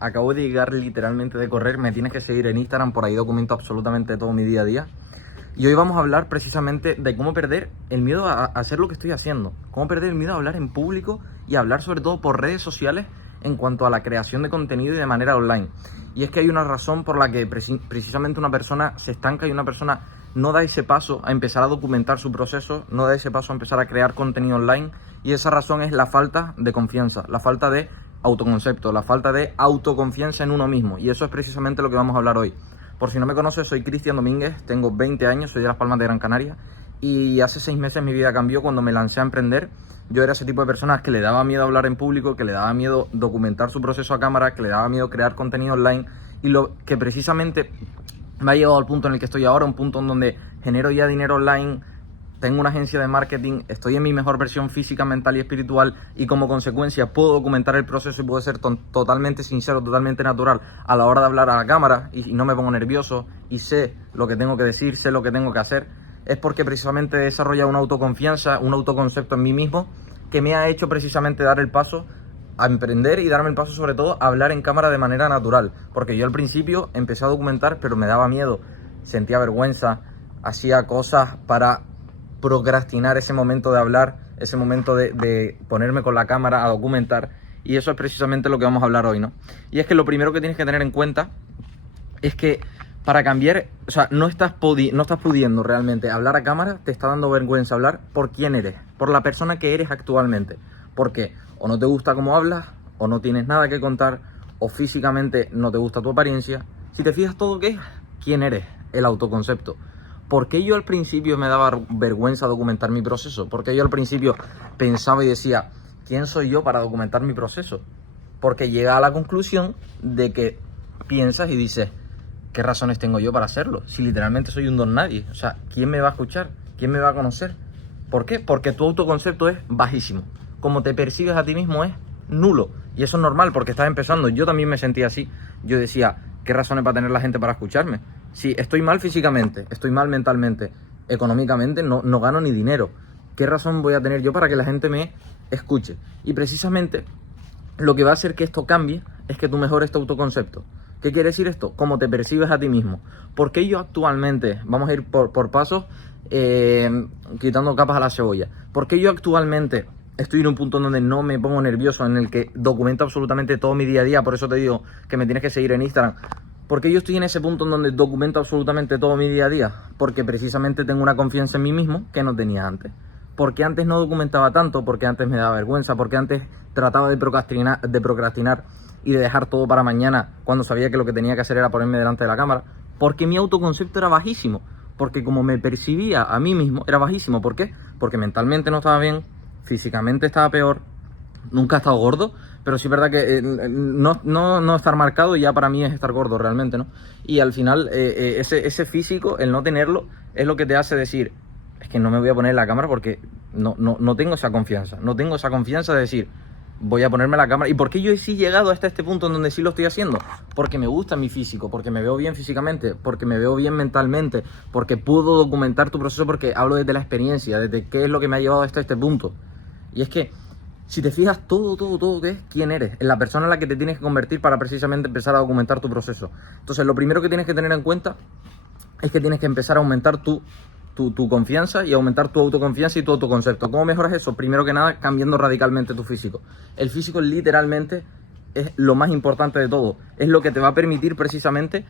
Acabo de llegar literalmente de correr, me tienes que seguir en Instagram, por ahí documento absolutamente todo mi día a día. Y hoy vamos a hablar precisamente de cómo perder el miedo a hacer lo que estoy haciendo. Cómo perder el miedo a hablar en público y hablar sobre todo por redes sociales en cuanto a la creación de contenido y de manera online. Y es que hay una razón por la que precisamente una persona se estanca y una persona no da ese paso a empezar a documentar su proceso, no da ese paso a empezar a crear contenido online. Y esa razón es la falta de confianza, la falta de autoconcepto, la falta de autoconfianza en uno mismo. Y eso es precisamente lo que vamos a hablar hoy. Por si no me conoces, soy Cristian Domínguez, tengo 20 años, soy de Las Palmas de Gran Canaria y hace 6 meses mi vida cambió cuando me lancé a emprender. Yo era ese tipo de personas que le daba miedo hablar en público, que le daba miedo documentar su proceso a cámara, que le daba miedo crear contenido online, y lo que precisamente me ha llevado al punto en el que estoy ahora, un punto en donde genero ya dinero online. Tengo una agencia de marketing, estoy en mi mejor versión física, mental y espiritual, y como consecuencia puedo documentar el proceso y puedo ser totalmente sincero, totalmente natural a la hora de hablar a la cámara y no me pongo nervioso y sé lo que tengo que decir, sé lo que tengo que hacer. Es porque precisamente he desarrollado una autoconfianza, un autoconcepto en mí mismo que me ha hecho precisamente dar el paso a emprender y darme el paso sobre todo a hablar en cámara de manera natural. Porque yo al principio empecé a documentar pero me daba miedo, sentía vergüenza, hacía cosas para procrastinar ese momento de hablar, ese momento de ponerme con la cámara a documentar, y eso es precisamente lo que vamos a hablar hoy, ¿no? Y es que lo primero que tienes que tener en cuenta es que para cambiar, o sea, no estás pudiendo realmente hablar a cámara, te está dando vergüenza hablar por quién eres, por la persona que eres actualmente, porque o no te gusta cómo hablas, o no tienes nada que contar, o físicamente no te gusta tu apariencia. Si te fijas, todo ¿qué es? ¿Quién eres? El autoconcepto. ¿Por qué yo al principio me daba vergüenza documentar mi proceso? ¿Por qué yo al principio pensaba y decía, ¿quién soy yo para documentar mi proceso? Porque llega a la conclusión de que piensas y dices, ¿qué razones tengo yo para hacerlo? Si literalmente soy un don nadie. O sea, ¿quién me va a escuchar? ¿Quién me va a conocer? ¿Por qué? Porque tu autoconcepto es bajísimo. Como te percibes a ti mismo es nulo. Y eso es normal porque estás empezando. Yo también me sentía así. Yo decía, ¿qué razones va a tener la gente para escucharme? Si estoy mal físicamente, estoy mal mentalmente, económicamente, no gano ni dinero. ¿Qué razón voy a tener yo para que la gente me escuche? Y precisamente lo que va a hacer que esto cambie es que tú mejores tu autoconcepto. ¿Qué quiere decir esto? Cómo te percibes a ti mismo. Porque yo actualmente, vamos a ir por pasos, quitando capas a la cebolla. Porque yo actualmente estoy en un punto en donde no me pongo nervioso, en el que documento absolutamente todo mi día a día. Por eso te digo que me tienes que seguir en Instagram. Porque yo estoy en ese punto en donde documento absolutamente todo mi día a día. Porque precisamente tengo una confianza en mí mismo que no tenía antes. Porque antes no documentaba tanto, porque antes me daba vergüenza, porque antes trataba de procrastinar y de dejar todo para mañana cuando sabía que lo que tenía que hacer era ponerme delante de la cámara. Porque mi autoconcepto era bajísimo. Porque como me percibía a mí mismo era bajísimo. ¿Por qué? Porque mentalmente no estaba bien, físicamente estaba peor, nunca he estado gordo, pero sí es verdad que no estar marcado ya para mí es estar gordo realmente, ¿no? Y al final ese físico, el no tenerlo, es lo que te hace decir, es que no me voy a poner en la cámara porque no tengo esa confianza. No tengo esa confianza de decir, voy a ponerme la cámara. ¿Y por qué yo sí he llegado hasta este punto en donde sí lo estoy haciendo? Porque me gusta mi físico, porque me veo bien físicamente, porque me veo bien mentalmente, porque puedo documentar tu proceso, porque hablo desde la experiencia, desde qué es lo que me ha llevado hasta este punto. Y es que si te fijas, todo ¿qué es? ¿Quién eres? Es la persona en la que te tienes que convertir para precisamente empezar a documentar tu proceso. Entonces, lo primero que tienes que tener en cuenta es que tienes que empezar a aumentar tu confianza y aumentar tu autoconfianza y tu autoconcepto. ¿Cómo mejoras eso? Primero que nada, cambiando radicalmente tu físico. El físico literalmente es lo más importante de todo. Es lo que te va a permitir precisamente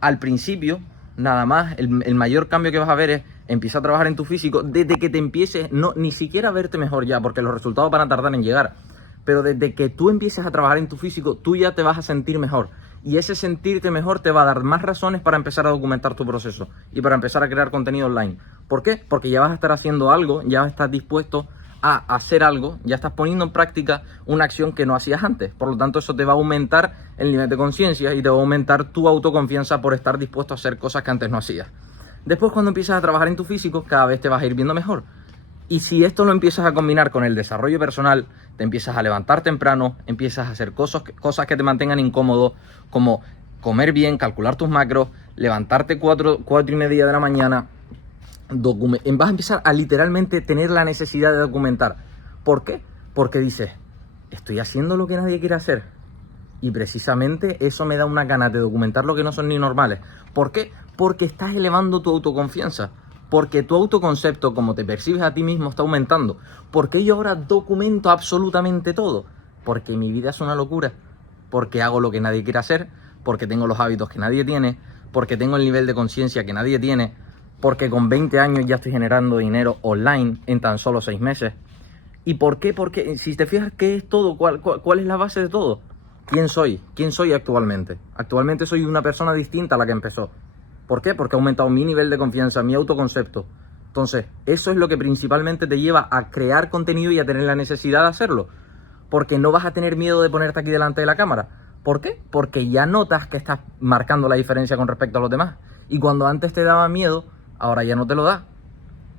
al principio, nada más, el mayor cambio que vas a ver es empieza a trabajar en tu físico desde que te empieces, ni siquiera a verte mejor ya, porque los resultados van a tardar en llegar, pero desde que tú empieces a trabajar en tu físico, tú ya te vas a sentir mejor, y ese sentirte mejor te va a dar más razones para empezar a documentar tu proceso y para empezar a crear contenido online. ¿Por qué? Porque ya vas a estar haciendo algo, ya estás dispuesto a hacer algo, ya estás poniendo en práctica una acción que no hacías antes. Por lo tanto, eso te va a aumentar el nivel de conciencia y te va a aumentar tu autoconfianza por estar dispuesto a hacer cosas que antes no hacías. Después, cuando empiezas a trabajar en tu físico, cada vez te vas a ir viendo mejor. Y si esto lo empiezas a combinar con el desarrollo personal, te empiezas a levantar temprano, empiezas a hacer cosas que te mantengan incómodo, como comer bien, calcular tus macros, levantarte 4:30 de la mañana, vas a empezar a literalmente tener la necesidad de documentar. ¿Por qué? Porque dices, estoy haciendo lo que nadie quiere hacer. Y precisamente eso me da una ganas de documentar lo que no son ni normales. ¿Por qué? Porque estás elevando tu autoconfianza. Porque tu autoconcepto, como te percibes a ti mismo, está aumentando. ¿Por qué yo ahora documento absolutamente todo? Porque mi vida es una locura. Porque hago lo que nadie quiere hacer. Porque tengo los hábitos que nadie tiene. Porque tengo el nivel de conciencia que nadie tiene. Porque con 20 años ya estoy generando dinero online en tan solo 6 meses. ¿Y por qué? Porque si te fijas, ¿qué es todo? ¿Cuál es la base de todo? ¿Quién soy? ¿Quién soy actualmente? Actualmente soy una persona distinta a la que empezó. ¿Por qué? Porque ha aumentado mi nivel de confianza, mi autoconcepto. Entonces, eso es lo que principalmente te lleva a crear contenido y a tener la necesidad de hacerlo. Porque no vas a tener miedo de ponerte aquí delante de la cámara. ¿Por qué? Porque ya notas que estás marcando la diferencia con respecto a los demás. Y cuando antes te daba miedo, ahora ya no te lo da.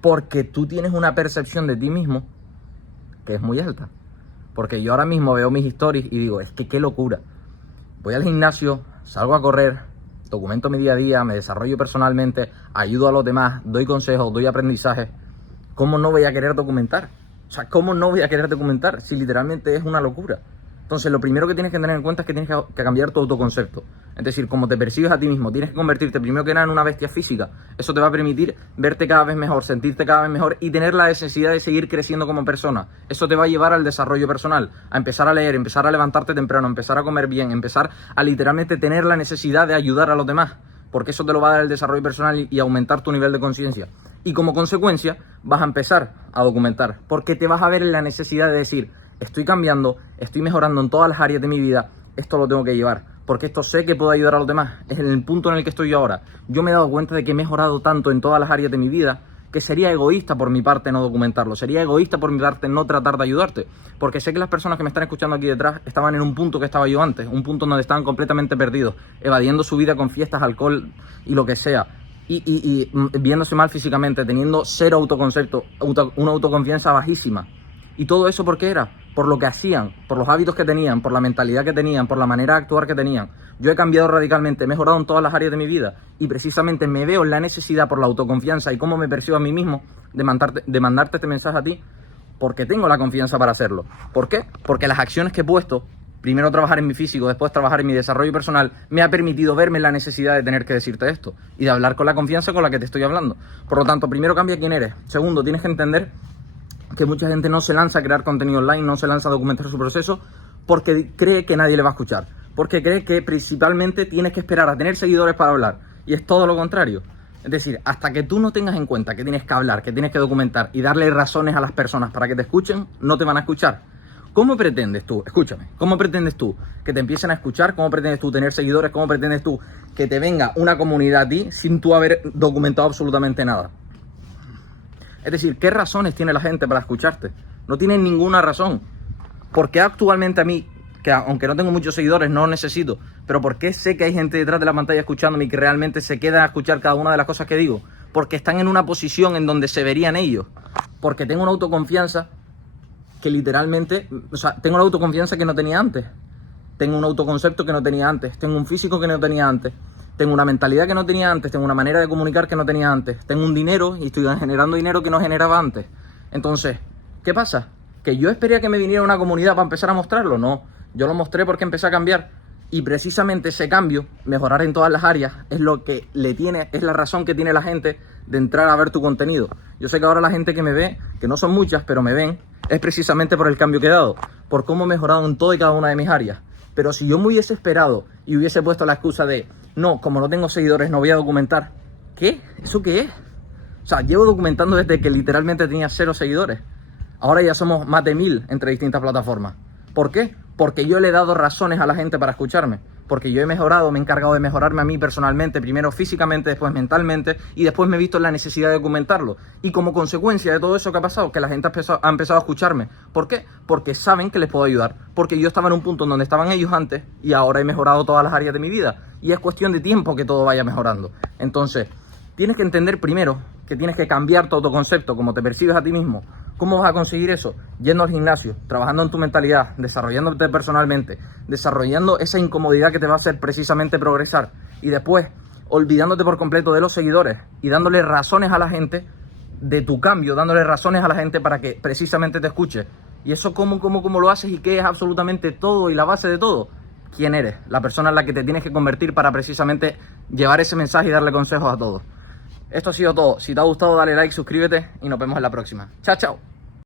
Porque tú tienes una percepción de ti mismo que es muy alta. Porque yo ahora mismo veo mis stories y digo, es que qué locura. Voy al gimnasio, salgo a correr, documento mi día a día, me desarrollo personalmente, ayudo a los demás, doy consejos, doy aprendizaje. ¿Cómo no voy a querer documentar? O sea, ¿cómo no voy a querer documentar si literalmente es una locura? Entonces, lo primero que tienes que tener en cuenta es que tienes que cambiar tu autoconcepto. Es decir, como te percibes a ti mismo, tienes que convertirte primero que nada en una bestia física. Eso te va a permitir verte cada vez mejor, sentirte cada vez mejor y tener la necesidad de seguir creciendo como persona. Eso te va a llevar al desarrollo personal, a empezar a leer, empezar a levantarte temprano, empezar a comer bien, empezar a literalmente tener la necesidad de ayudar a los demás. Porque eso te lo va a dar el desarrollo personal y aumentar tu nivel de conciencia. Y como consecuencia, vas a empezar a documentar. Porque te vas a ver en la necesidad de decir, estoy cambiando, estoy mejorando en todas las áreas de mi vida, esto lo tengo que llevar, porque esto sé que puedo ayudar a los demás. Es en el punto en el que estoy yo ahora. Yo me he dado cuenta de que he mejorado tanto en todas las áreas de mi vida que sería egoísta por mi parte no documentarlo, sería egoísta por mi parte no tratar de ayudarte, porque sé que las personas que me están escuchando aquí detrás estaban en un punto que estaba yo antes, un punto donde estaban completamente perdidos, evadiendo su vida con fiestas, alcohol y lo que sea, y viéndose mal físicamente, teniendo cero autoconcepto, una autoconfianza bajísima. ¿Y todo eso por qué era? Por lo que hacían, por los hábitos que tenían, por la mentalidad que tenían, por la manera de actuar que tenían. Yo he cambiado radicalmente, he mejorado en todas las áreas de mi vida y precisamente me veo en la necesidad por la autoconfianza y cómo me percibo a mí mismo de mandarte este mensaje a ti, porque tengo la confianza para hacerlo. ¿Por qué? Porque las acciones que he puesto, primero trabajar en mi físico, después trabajar en mi desarrollo personal, me ha permitido verme en la necesidad de tener que decirte esto y de hablar con la confianza con la que te estoy hablando. Por lo tanto, primero cambia quién eres. Segundo, tienes que entender que mucha gente no se lanza a crear contenido online, no se lanza a documentar su proceso porque cree que nadie le va a escuchar, porque cree que principalmente tienes que esperar a tener seguidores para hablar, y es todo lo contrario. Es decir, hasta que tú no tengas en cuenta que tienes que hablar, que tienes que documentar y darle razones a las personas para que te escuchen, no te van a escuchar. ¿Cómo pretendes tú, escúchame, cómo pretendes tú que te empiecen a escuchar? ¿Cómo pretendes tú tener seguidores? ¿Cómo pretendes tú que te venga una comunidad a ti sin tú haber documentado absolutamente nada? Es decir, ¿qué razones tiene la gente para escucharte? No tienen ninguna razón. ¿Por qué actualmente a mí, que aunque no tengo muchos seguidores, no lo necesito, pero por qué sé que hay gente detrás de la pantalla escuchándome y que realmente se queda a escuchar cada una de las cosas que digo? Porque están en una posición en donde se verían ellos. Porque tengo una autoconfianza que literalmente, o sea, tengo una autoconfianza que no tenía antes. Tengo un autoconcepto que no tenía antes. Tengo un físico que no tenía antes. Tengo una mentalidad que no tenía antes, tengo una manera de comunicar que no tenía antes, tengo un dinero y estoy generando dinero que no generaba antes. Entonces, ¿qué pasa? ¿Que yo esperé a que me viniera una comunidad para empezar a mostrarlo? No, yo lo mostré porque empecé a cambiar y precisamente ese cambio, mejorar en todas las áreas, es lo que es la razón que tiene la gente de entrar a ver tu contenido. Yo sé que ahora la gente que me ve, que no son muchas, pero me ven, es precisamente por el cambio que he dado, por cómo he mejorado en todo y cada una de mis áreas. Pero si yo me hubiese esperado y hubiese puesto la excusa de no, como no tengo seguidores, no voy a documentar. ¿Qué? ¿Eso qué es? O sea, llevo documentando desde que literalmente tenía 0 seguidores. Ahora ya somos más de 1000 entre distintas plataformas. ¿Por qué? Porque yo le he dado razones a la gente para escucharme. Porque yo he mejorado, me he encargado de mejorarme a mí personalmente, primero físicamente, después mentalmente, y después me he visto en la necesidad de documentarlo. Y como consecuencia de todo eso que ha pasado, que la gente ha empezado a escucharme. ¿Por qué? Porque saben que les puedo ayudar. Porque yo estaba en un punto en donde estaban ellos antes y ahora he mejorado todas las áreas de mi vida. Y es cuestión de tiempo que todo vaya mejorando. Entonces, tienes que entender primero que tienes que cambiar tu autoconcepto, como te percibes a ti mismo. ¿Cómo vas a conseguir eso? Yendo al gimnasio, trabajando en tu mentalidad, desarrollándote personalmente, desarrollando esa incomodidad que te va a hacer precisamente progresar. Y después, olvidándote por completo de los seguidores y dándole razones a la gente de tu cambio, dándole razones a la gente para que precisamente te escuche. ¿Y eso cómo lo haces y qué es absolutamente todo y la base de todo? quién eres, la persona en la que te tienes que convertir para precisamente llevar ese mensaje y darle consejos a todos. Esto ha sido todo. Si te ha gustado, dale like, suscríbete y nos vemos en la próxima. Chao, chao.